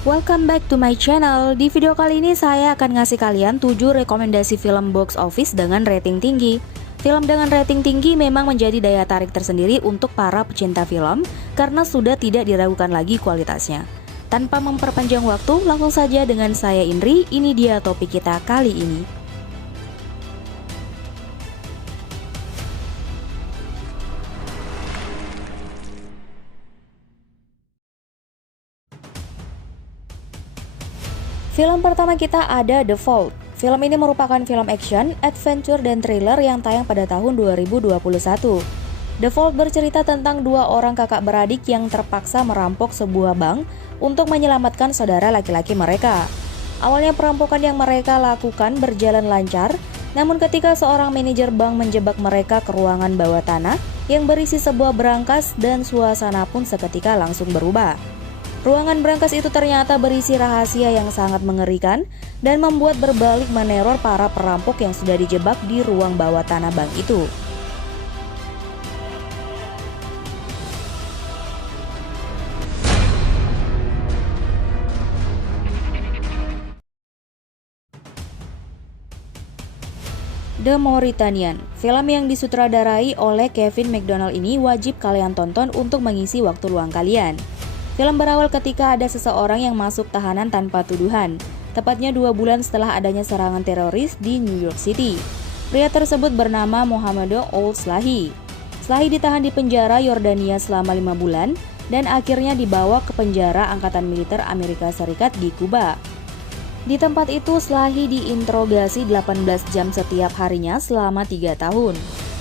Welcome back to my channel. Di video kali ini saya akan ngasih kalian 7 rekomendasi film box office dengan rating tinggi. Film dengan rating tinggi memang menjadi daya tarik tersendiri untuk para pecinta film karena sudah tidak diragukan lagi kualitasnya. Tanpa memperpanjang waktu, langsung saja dengan saya Indri, ini dia topik kita kali ini. Film pertama kita ada The Vault. Film ini merupakan film action, adventure, dan thriller yang tayang pada tahun 2021. The Vault bercerita tentang dua orang kakak beradik yang terpaksa merampok sebuah bank untuk menyelamatkan saudara laki-laki mereka. Awalnya perampokan yang mereka lakukan berjalan lancar, namun ketika seorang manajer bank menjebak mereka ke ruangan bawah tanah yang berisi sebuah berangkas dan suasana pun seketika langsung berubah. Ruangan berangkas itu ternyata berisi rahasia yang sangat mengerikan dan membuat berbalik meneror para perampok yang sudah dijebak di ruang bawah tanah bank itu. The Mauritanian, film yang disutradarai oleh Kevin McDonald ini wajib kalian tonton untuk mengisi waktu luang kalian. Film berawal ketika ada seseorang yang masuk tahanan tanpa tuduhan, tepatnya 2 bulan setelah adanya serangan teroris di New York City. Pria tersebut bernama Mohamed Ould Slahi. Slahi ditahan di penjara Yordania selama 5 bulan dan akhirnya dibawa ke penjara Angkatan Militer Amerika Serikat di Kuba. Di tempat itu, Slahi diinterogasi 18 jam setiap harinya selama 3 tahun.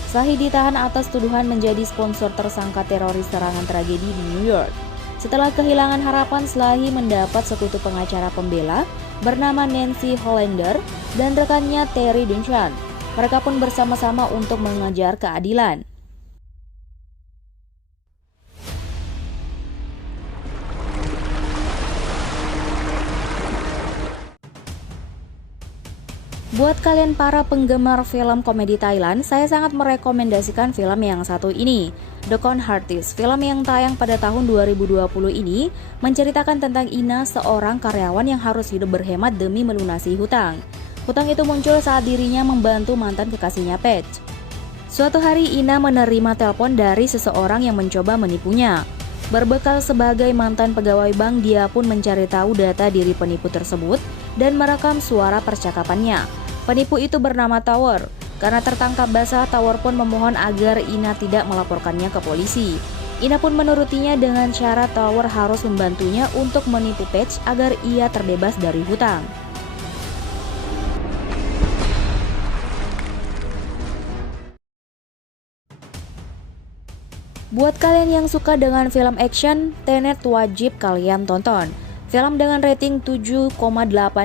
Slahi ditahan atas tuduhan menjadi sponsor tersangka teroris serangan tragedi di New York. Setelah kehilangan harapan, Slahi mendapat sekutu pengacara pembela bernama Nancy Hollander dan rekannya Terry Duncan. Mereka pun bersama-sama untuk mengejar keadilan. Buat kalian para penggemar film komedi Thailand, saya sangat merekomendasikan film yang satu ini, The Con Artist. Film yang tayang pada tahun 2020 ini menceritakan tentang Ina, seorang karyawan yang harus hidup berhemat demi melunasi hutang. Hutang itu muncul saat dirinya membantu mantan kekasihnya Paige. Suatu hari Ina menerima telepon dari seseorang yang mencoba menipunya. Berbekal sebagai mantan pegawai bank, dia pun mencari tahu data diri penipu tersebut dan merekam suara percakapannya. Penipu itu bernama Tower. Karena tertangkap basah, Tower pun memohon agar Ina tidak melaporkannya ke polisi. Ina pun menurutinya dengan syarat Tower harus membantunya untuk menipu Paige agar ia terbebas dari hutang. Buat kalian yang suka dengan film action, Tenet wajib kalian tonton. Film dengan rating 7,8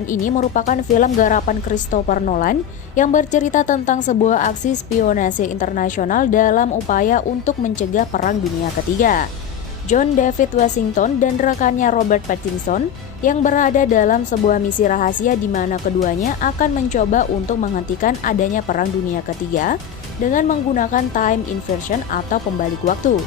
ini merupakan film garapan Christopher Nolan yang bercerita tentang sebuah aksi spionase internasional dalam upaya untuk mencegah Perang Dunia Ketiga. John David Washington dan rekannya Robert Pattinson yang berada dalam sebuah misi rahasia di mana keduanya akan mencoba untuk menghentikan adanya Perang Dunia Ketiga dengan menggunakan time inversion atau pembalik waktu.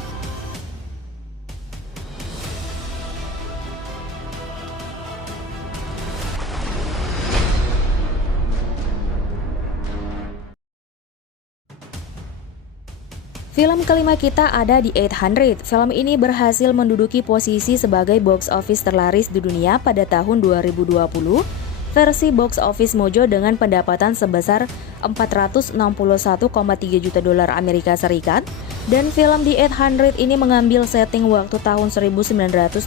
Film kelima kita ada di 800. Film ini berhasil menduduki posisi sebagai box office terlaris di dunia pada tahun 2020 versi box office Mojo dengan pendapatan sebesar 461,3 juta dolar Amerika Serikat. Dan film di 800 ini mengambil setting waktu tahun 1937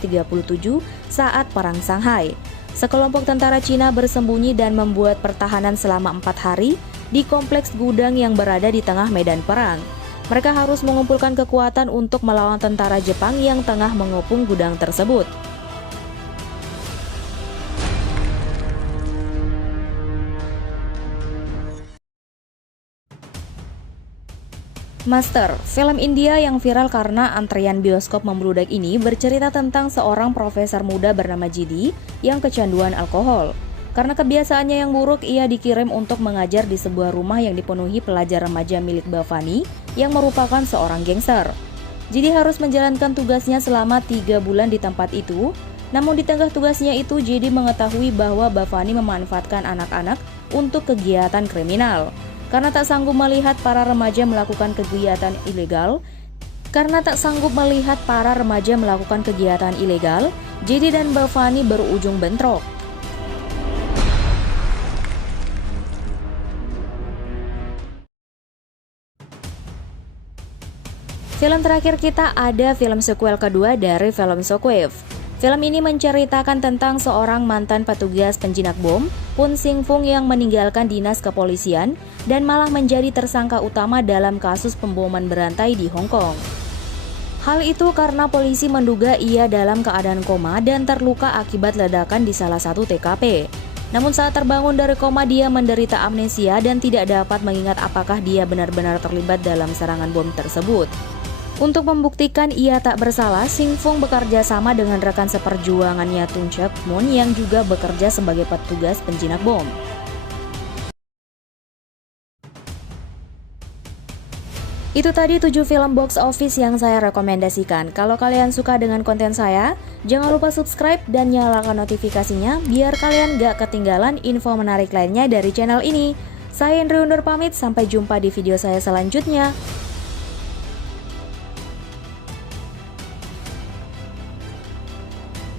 saat Perang Shanghai. Sekelompok tentara Cina bersembunyi dan membuat pertahanan selama 4 hari di kompleks gudang yang berada di tengah medan perang. Mereka harus mengumpulkan kekuatan untuk melawan tentara Jepang yang tengah mengepung gudang tersebut. Master, film India yang viral karena antrian bioskop membludak ini bercerita tentang seorang profesor muda bernama Jidi yang kecanduan alkohol. Karena kebiasaannya yang buruk, ia dikirim untuk mengajar di sebuah rumah yang dipenuhi pelajar remaja milik Bhavani yang merupakan seorang gangster. Jidi harus menjalankan tugasnya selama 3 bulan di tempat itu Namun di tengah tugasnya itu, JD mengetahui bahwa Bhavani memanfaatkan anak-anak untuk kegiatan kriminal. Karena tak sanggup melihat para remaja melakukan kegiatan ilegal, JD dan Bhavani berujung bentrok. Film terakhir kita ada film sequel kedua dari film Shockwave. Film ini menceritakan tentang seorang mantan petugas penjinak bom, Pun Sing Fung, yang meninggalkan dinas kepolisian dan malah menjadi tersangka utama dalam kasus pemboman berantai di Hong Kong. Hal itu karena polisi menduga ia dalam keadaan koma dan terluka akibat ledakan di salah satu TKP. Namun saat terbangun dari koma, dia menderita amnesia dan tidak dapat mengingat apakah dia benar-benar terlibat dalam serangan bom tersebut. Untuk membuktikan ia tak bersalah, Sing Fung bekerja sama dengan rekan seperjuangannya Tung Chek Mun yang juga bekerja sebagai petugas penjinak bom. Itu tadi 7 film box office yang saya rekomendasikan. Kalau kalian suka dengan konten saya, jangan lupa subscribe dan nyalakan notifikasinya biar kalian gak ketinggalan info menarik lainnya dari channel ini. Saya Indri undur pamit, sampai jumpa di video saya selanjutnya.